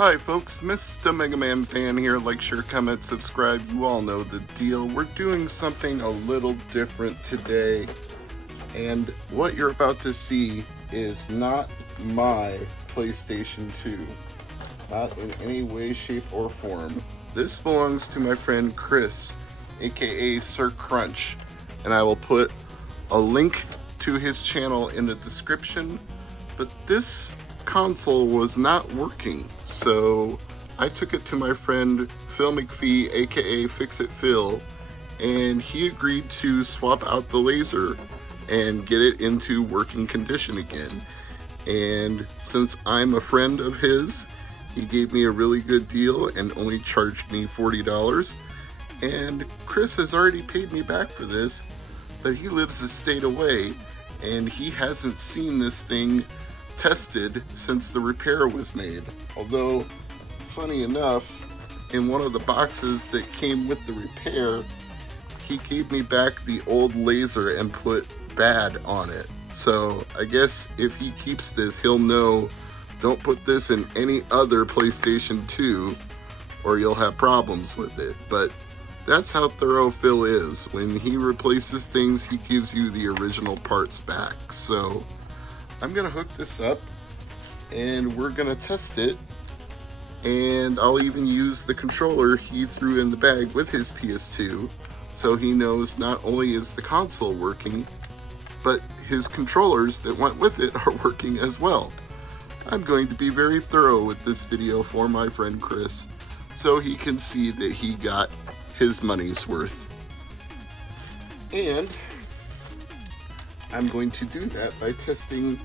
Hi folks, Mr. MegaManFan here. Like, share, comment, subscribe. You all know the deal. We're doing something a little different today. And what you're about to see is not my PlayStation 2. Not in any way, shape, or form. This belongs to my friend Chris, aka Sir Crunch. And I will put a link to his channel in the description. But this console was not working, so I took it to my friend Phil McPhee, aka Fix It Phil, and he agreed to swap out the laser and get it into working condition again. And since I'm a friend of his, he gave me a really good deal and only charged me $40. And Chris has already paid me back for this, but he lives a state away and he hasn't seen this thing tested since the repair was made. Although, funny enough, in one of the boxes that came with the repair, he gave me back the old laser and put bad on it. So I guess if he keeps this, he'll know, don't put this in any other PlayStation 2 or you'll have problems with it. But that's how thorough Phil is. When he replaces things, he gives you the original parts back. So I'm gonna hook this up and we're gonna test it, and I'll even use the controller he threw in the bag with his PS2 so he knows not only is the console working, but his controllers that went with it are working as well. I'm going to be very thorough with this video for my friend Chris so he can see that he got his money's worth. And I'm going to do that by testing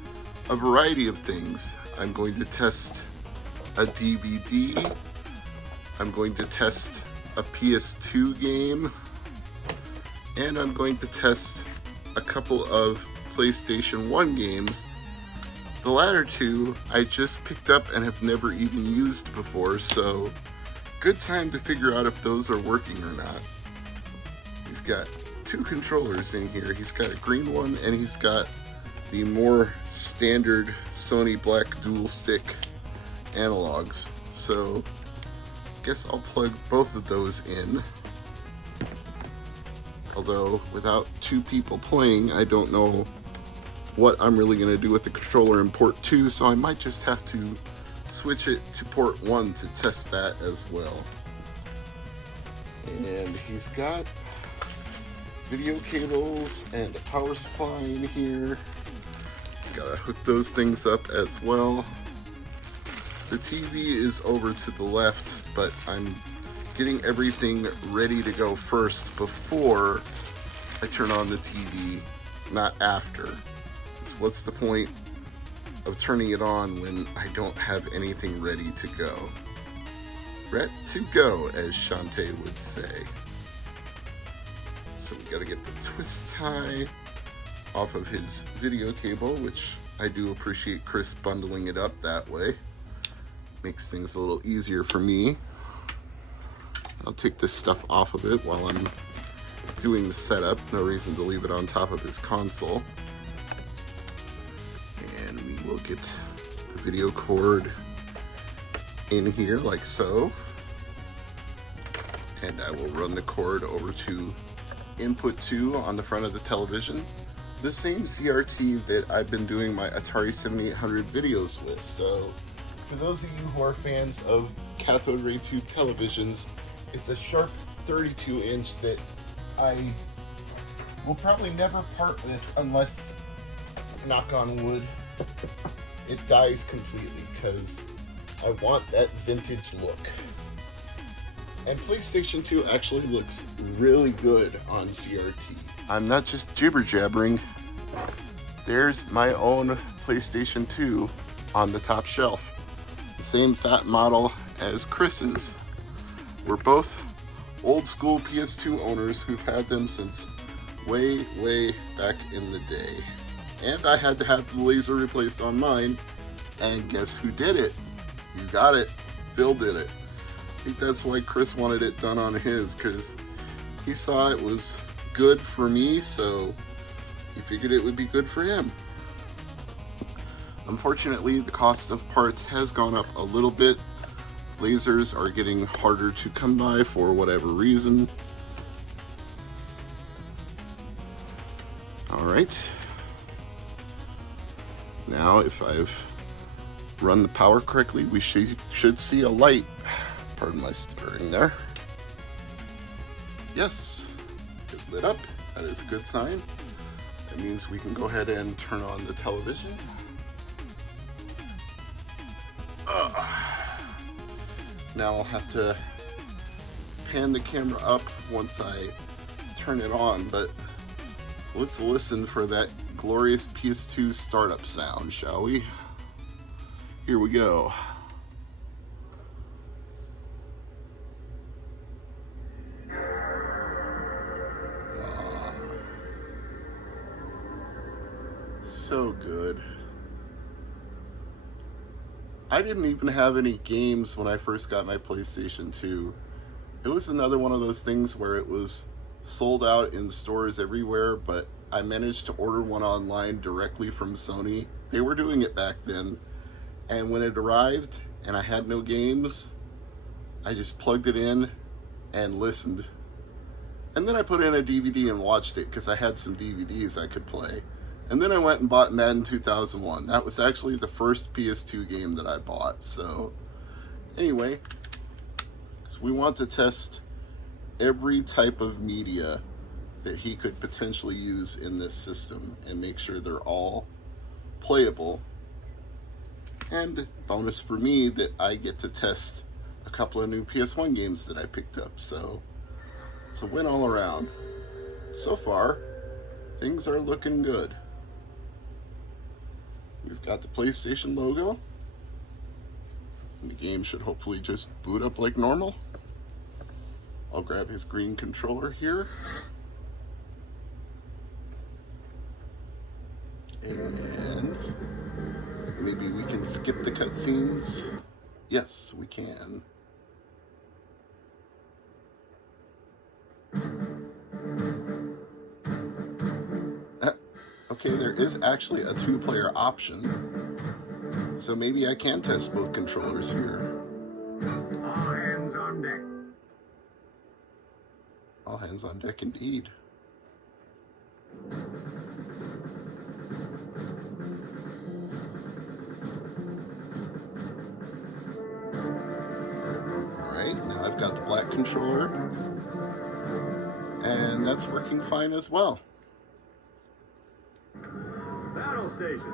a variety of things. I'm going to test a DVD. I'm going to test a PS2 game. And I'm going to test a couple of PlayStation 1 games. The latter two I just picked up and have never even used before, so good time to figure out if those are working or not. He's got two controllers in here. He's got a green one and he's got the more standard Sony black dual stick analogs. So I guess I'll plug both of those in. Although without two people playing, I don't know what I'm really going to do with the controller in port 2, so I might just have to switch it to port 1 to test that as well. And he's got video cables and a power supply in here. Gotta hook those things up as well. The TV is over to the left, but I'm getting everything ready to go first before I turn on the TV, not after. So what's the point of turning it on when I don't have anything ready to go? Ready to go, as Shantae would say. So we gotta get the twist tie off of his video cable, which I do appreciate Chris bundling it up that way. Makes things a little easier for me. I'll take this stuff off of it while I'm doing the setup. No reason to leave it on top of his console. And we will get the video cord in here like so. And I will run the cord over to input 2 on the front of the television. The same CRT that I've been doing my Atari 7800 videos with. So for those of you who are fans of cathode ray tube televisions, it's a sharp 32-inch that I will probably never part with unless, knock on wood, it dies completely, because I want that vintage look. And PlayStation 2 actually looks really good on CRT. I'm not just jibber-jabbering. There's my own PlayStation 2 on the top shelf. The same fat model as Chris's. We're both old school PS2 owners who've had them since way, way back in the day. And I had to have the laser replaced on mine. And guess who did it? You got it. Phil did it. I think that's why Chris wanted it done on his, because he saw it was good for me, so he figured it would be good for him. Unfortunately, the cost of parts has gone up a little bit, lasers are getting harder to come by for whatever reason. Alright. Now, if I've run the power correctly, we should see a light. Pardon my stuttering there. Yes, it lit up. That is a good sign. That means we can go ahead and turn on the television. Now I'll have to pan the camera up once I turn it on, but let's listen for that glorious PS2 startup sound, shall we? Here we go. So good. I didn't even have any games when I first got my PlayStation 2. It was another one of those things where it was sold out in stores everywhere, but I managed to order one online directly from Sony. They were doing it back then. And when it arrived and I had no games, I just plugged it in and listened. And then I put in a DVD and watched it because I had some DVDs I could play. And then I went and bought Madden 2001. That was actually the first PS2 game that I bought. So anyway, so we want to test every type of media that he could potentially use in this system and make sure they're all playable. And bonus for me that I get to test a couple of new PS1 games that I picked up. So it's a win all around. So far, things are looking good. We've got the PlayStation logo. And the game should hopefully just boot up like normal. I'll grab his green controller here. And maybe we can skip the cutscenes. Yes, we can. Okay, there is actually a 2-player option. So maybe I can test both controllers here. All hands on deck. All hands on deck indeed. Alright, now I've got the black controller. And that's working fine as well. Battle station.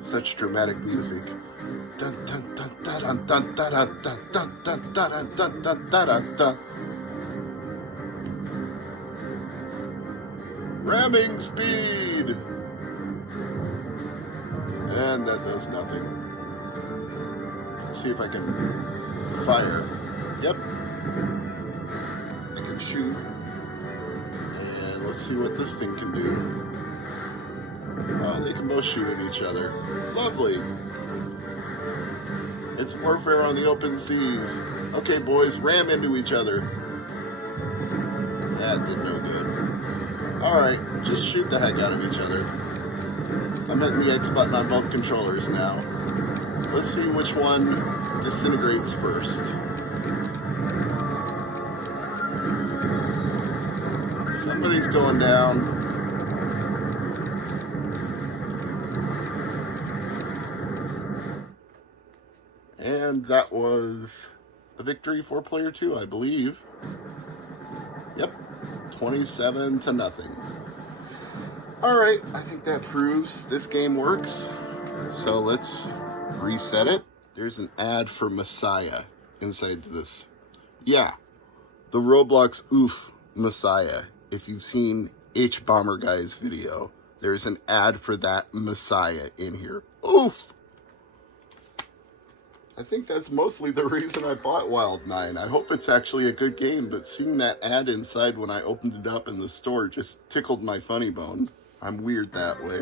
Such dramatic music. Dun dun dun dun dun dun dun dun dun dun dun dun dun dun dun. Ramming speed. And that does nothing. Let's see if I can fire. Yep. I can shoot. And let's see what this thing can do. Oh, they can both shoot at each other. Lovely. It's warfare on the open seas. Okay, boys, ram into each other. That did no good. Alright, just shoot the heck out of each other. I'm hitting the X button on both controllers now. Let's see which one disintegrates first. Somebody's going down. And that was a victory for player 2, I believe. Yep, 27-0. Alright, I think that proves this game works. So let's reset it. There's an ad for Messiah inside this. Yeah, the Roblox Oof Messiah. If you've seen H-Bomber Guy's video, there's an ad for that Messiah in here. Oof! I think that's mostly the reason I bought Wild 9. I hope it's actually a good game, but seeing that ad inside when I opened it up in the store just tickled my funny bone. I'm weird that way.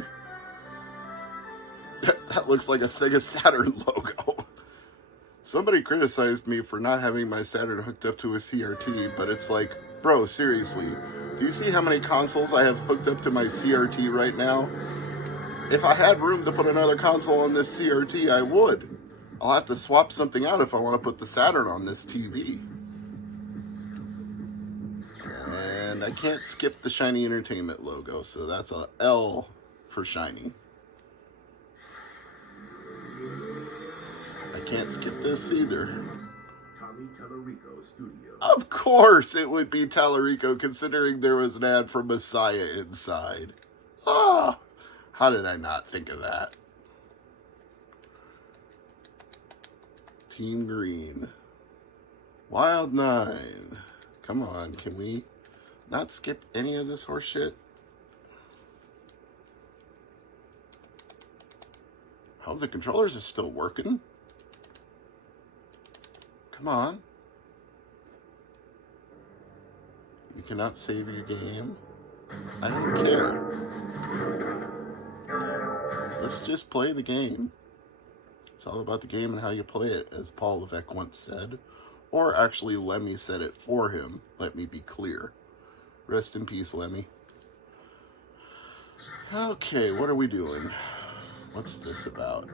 That looks like a Sega Saturn logo. Somebody criticized me for not having my Saturn hooked up to a CRT, but it's like, bro, seriously, Do you see how many consoles I have hooked up to my CRT right now? If I had room to put another console on this CRT, I would. I'll have to swap something out if I want to put the Saturn on this TV. And I can't skip the Shiny Entertainment logo, so that's a L for Shiny. I can't skip this either. Tommy Tallarico Studio. Of course it would be Tallarico, considering there was an ad for Messiah inside. Ah, how did I not think of that? Team Green. Wild 9. Come on, can we not skip any of this horse shit? Hope the controllers are still working. Come on. You cannot save your game. I don't care. Let's just play the game. It's all about the game and how you play it, as Paul Levesque once said. Or actually, Lemmy said it for him. Let me be clear. Rest in peace, Lemmy. Okay, what are we doing? What's this about?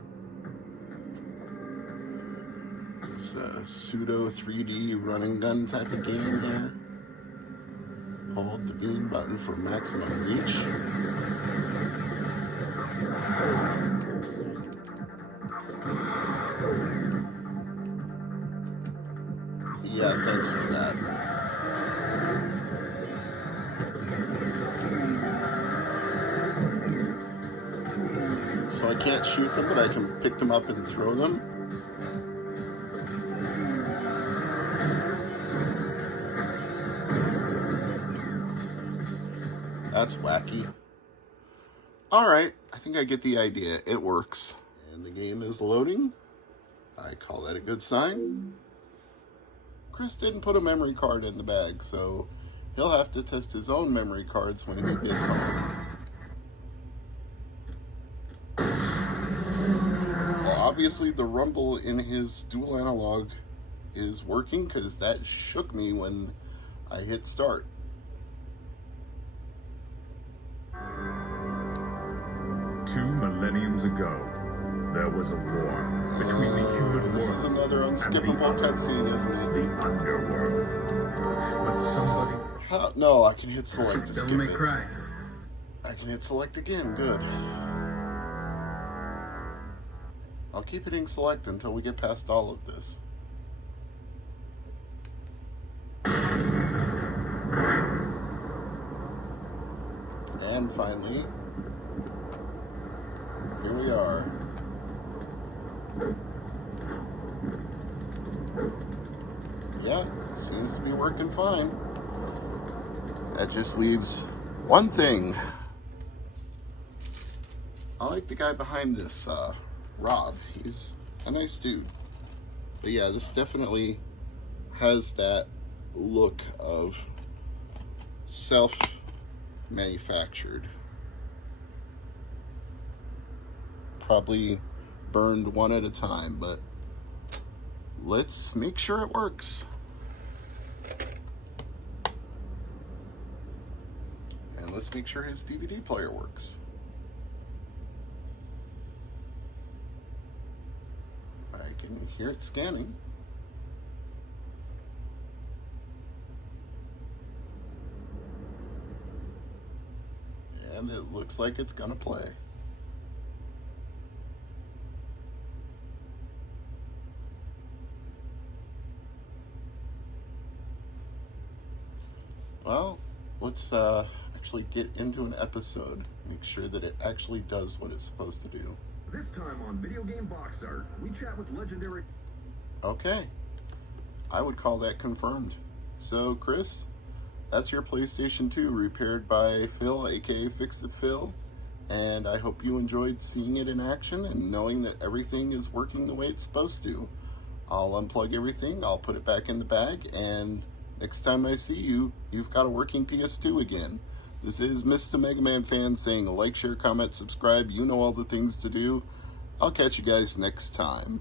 It's a pseudo 3D run and gun type of game here. Hold the beam button for maximum reach. Yeah, thanks for that. So I can't shoot them, but I can pick them up and throw them. That's wacky. Alright, I think I get the idea. It works. And the game is loading. I call that a good sign. Chris didn't put a memory card in the bag, so he'll have to test his own memory cards when he gets home. Well, obviously the rumble in his dual analog is working, because that shook me when I hit start. Two millenniums ago, there was a war between the human world. This is another unskippable cutscene, isn't it? The underworld. But somebody. No, I can hit select to skip it. Cry. I can hit select again. Good. I'll keep hitting select until we get past all of this. And finally, here we are. Yeah, seems to be working fine. That just leaves one thing. I like the guy behind this, Rob. He's a nice dude. But yeah, this definitely has that look of self-manufactured. Probably burned one at a time, but let's make sure it works. And let's make sure his DVD player works. I can hear it scanning. And it looks like it's gonna play. Well, let's actually get into an episode. Make sure that it actually does what it's supposed to do. This time on Video Game Box Art, we chat with legendary. Okay. I would call that confirmed. So, Chris, that's your PlayStation 2 repaired by Phil, aka Fix It Phil. And I hope you enjoyed seeing it in action and knowing that everything is working the way it's supposed to. I'll unplug everything, I'll put it back in the bag, and next time I see you, you've got a working PS2 again. This is Mr. MegaManFan saying like, share, comment, subscribe. You know all the things to do. I'll catch you guys next time.